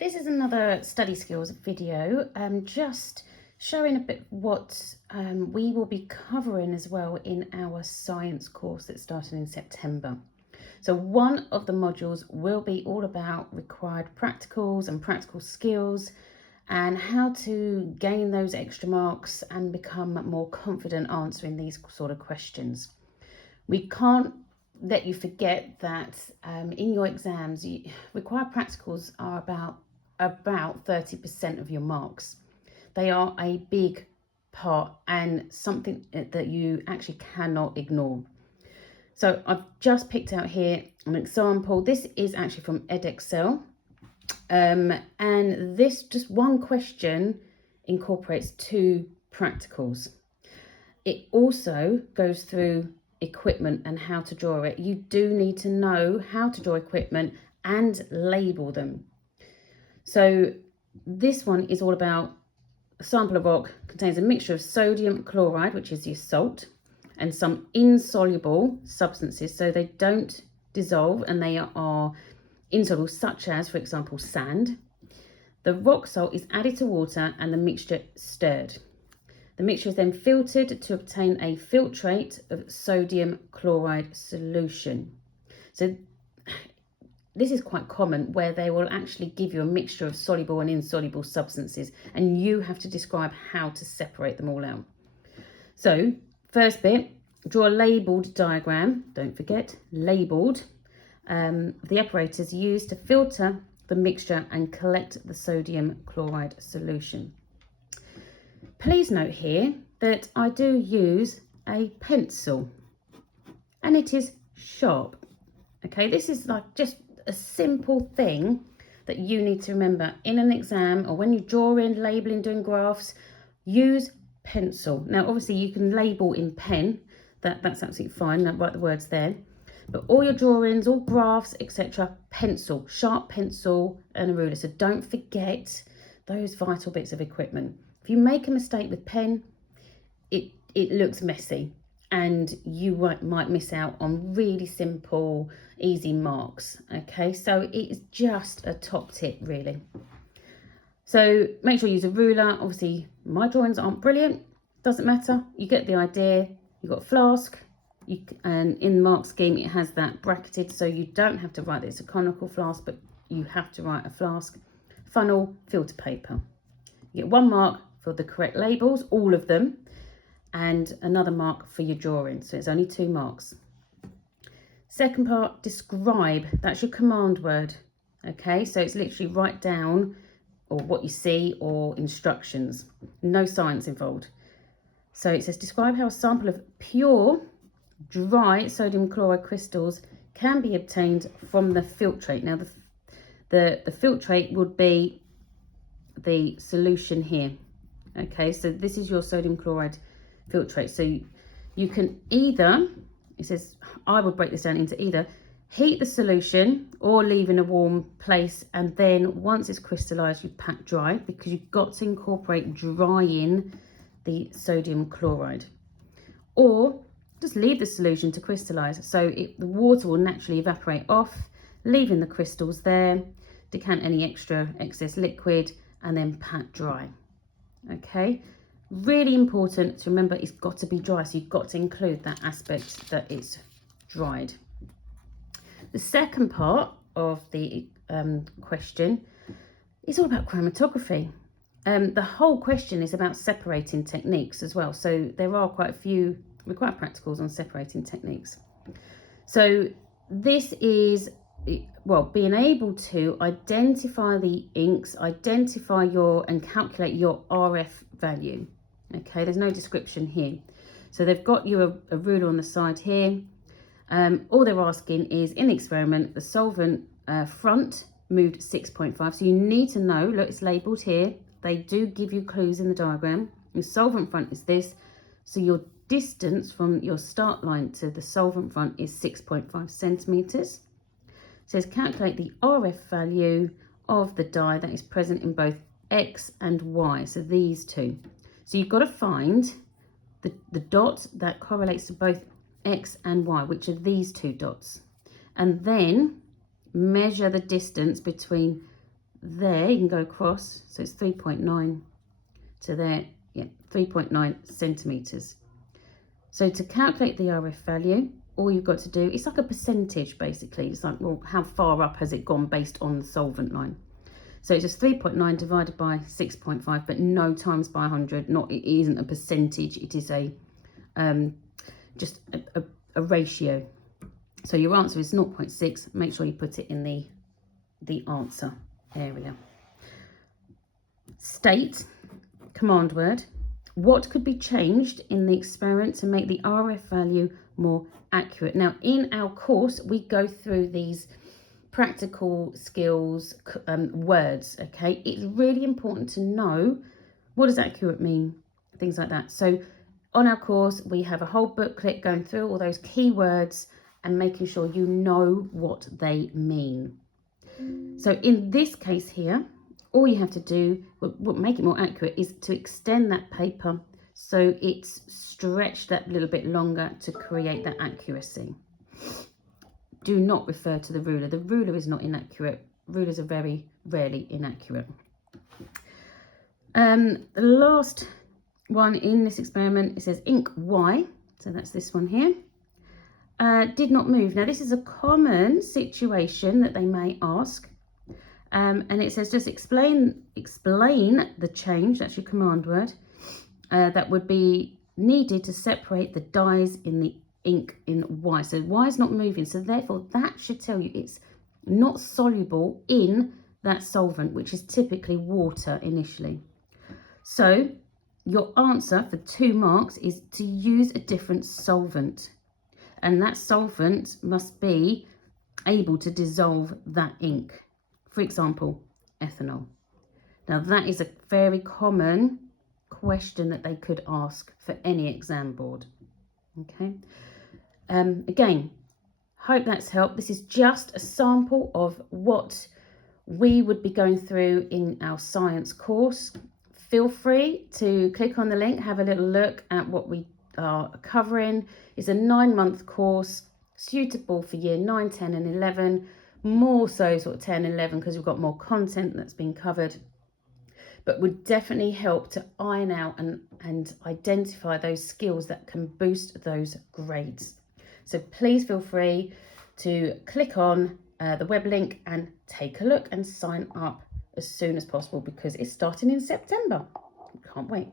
This is another study skills video, just showing a bit what we will be covering as well in our science course that's starting in September. So one of the modules will be all about required practicals and practical skills and how to gain those extra marks and become more confident answering these sort of questions. We can't let you forget that in your exams, required practicals are about 30% of your marks. They are a big part and something that you actually cannot ignore. So I've just picked out here an example. This is actually from Edexcel, and this just one question incorporates 2 practicals. It also goes through equipment and how to draw it. You do need to know how to draw equipment and label them. So this one is all about a sample of rock contains a mixture of sodium chloride, which is your salt, and some insoluble substances, so they don't dissolve and they are insoluble, such as, for example, sand. The rock salt is added to water and the mixture stirred. The mixture is then filtered to obtain a filtrate of sodium chloride solution. So this is quite common, where they will actually give you a mixture of soluble and insoluble substances and you have to describe how to separate them all out. So first bit, draw a labelled diagram. Don't forget, labelled. The apparatus used to filter the mixture and collect the sodium chloride solution. Please note here that I do use a pencil and it is sharp. Okay, this is like just a simple thing that you need to remember in an exam or when you're drawing, labelling, doing graphs. Use pencil. Now obviously you can label in pen, that's absolutely fine, write the words there, but all your drawings, all graphs, etc., pencil, sharp pencil and a ruler. So don't forget those vital bits of equipment. If you make a mistake with pen, it looks messy and you might miss out on really simple, easy marks. Okay, so it's just a top tip really. So make sure you use a ruler. Obviously my drawings aren't brilliant, doesn't matter, you get the idea. You've got a flask, and in the mark scheme it has that bracketed, so you don't have to write that it's a conical flask, but you have to write a flask. Funnel, filter paper. You get 1 mark for the correct labels, all of them, and another mark for your drawing, so it's only 2 marks. Second part, describe. That's your command word. Okay, so it's literally write down or what you see or instructions, no science involved. So it says describe how a sample of pure dry sodium chloride crystals can be obtained from the filtrate. Now the filtrate would be the solution here. Okay, so this is your sodium chloride filtrate. So you can either, it says, I would break this down into either heat the solution or leave in a warm place, and then once it's crystallized you pat dry, because you've got to incorporate drying the sodium chloride, or just leave the solution to crystallize. So the water will naturally evaporate off, leaving the crystals there, decant any excess liquid and then pat dry. Okay, really important to remember, it's got to be dry, so you've got to include that aspect that it's dried. The second part of the question is all about chromatography. The whole question is about separating techniques as well, so there are quite a few required practicals on separating techniques. So this is, well, being able to identify the inks, identify and calculate your RF value. Okay, there's no description here. So they've got you a ruler on the side here. All they're asking is, in the experiment, the solvent front moved 6.5. So you need to know, look, it's labelled here. They do give you clues in the diagram. Your solvent front is this. So your distance from your start line to the solvent front is 6.5 centimetres. It says calculate the RF value of the dye that is present in both X and Y. So these two. So you've got to find the dot that correlates to both X and Y, which are these 2 dots. And then measure the distance between there, you can go across, so it's 3.9 to there, yeah, 3.9 centimetres. So to calculate the RF value, all you've got to do, it's like a percentage basically. It's like, well, how far up has it gone based on the solvent line? So it's just 3.9 divided by 6.5, but no times by 100. It isn't a percentage, it is a just a ratio. So your answer is 0.6. Make sure you put it in the answer area. State, command word. What could be changed in the experiment to make the RF value more accurate? Now, in our course, we go through these practical skills words, okay? It's really important to know, what does accurate mean? Things like that. So on our course, we have a whole booklet going through all those keywords and making sure you know what they mean. So in this case here, all you have to do, what make it more accurate, is to extend that paper so it's stretched that little bit longer to create that accuracy. Do not refer to the ruler. The ruler is not inaccurate. Rulers are very rarely inaccurate. The last one in this experiment, it says ink Y, so that's this one here, did not move. Now this is a common situation that they may ask, and it says just explain the change, that's your command word, that would be needed to separate the dyes in the ink in Y. So Y is not moving, so therefore that should tell you it's not soluble in that solvent, which is typically water initially. So your answer for 2 marks is to use a different solvent, and that solvent must be able to dissolve that ink. For example, ethanol. Now that is a very common question that they could ask for any exam board. Okay. Again, hope that's helped. This is just a sample of what we would be going through in our science course. Feel free to click on the link, have a little look at what we are covering. It's a 9-month course suitable for year 9, 10 and 11, more so sort of 10 and 11 because we've got more content that's been covered, but would definitely help to iron out and identify those skills that can boost those grades. So please feel free to click on the web link and take a look and sign up as soon as possible because it's starting in September. Can't wait.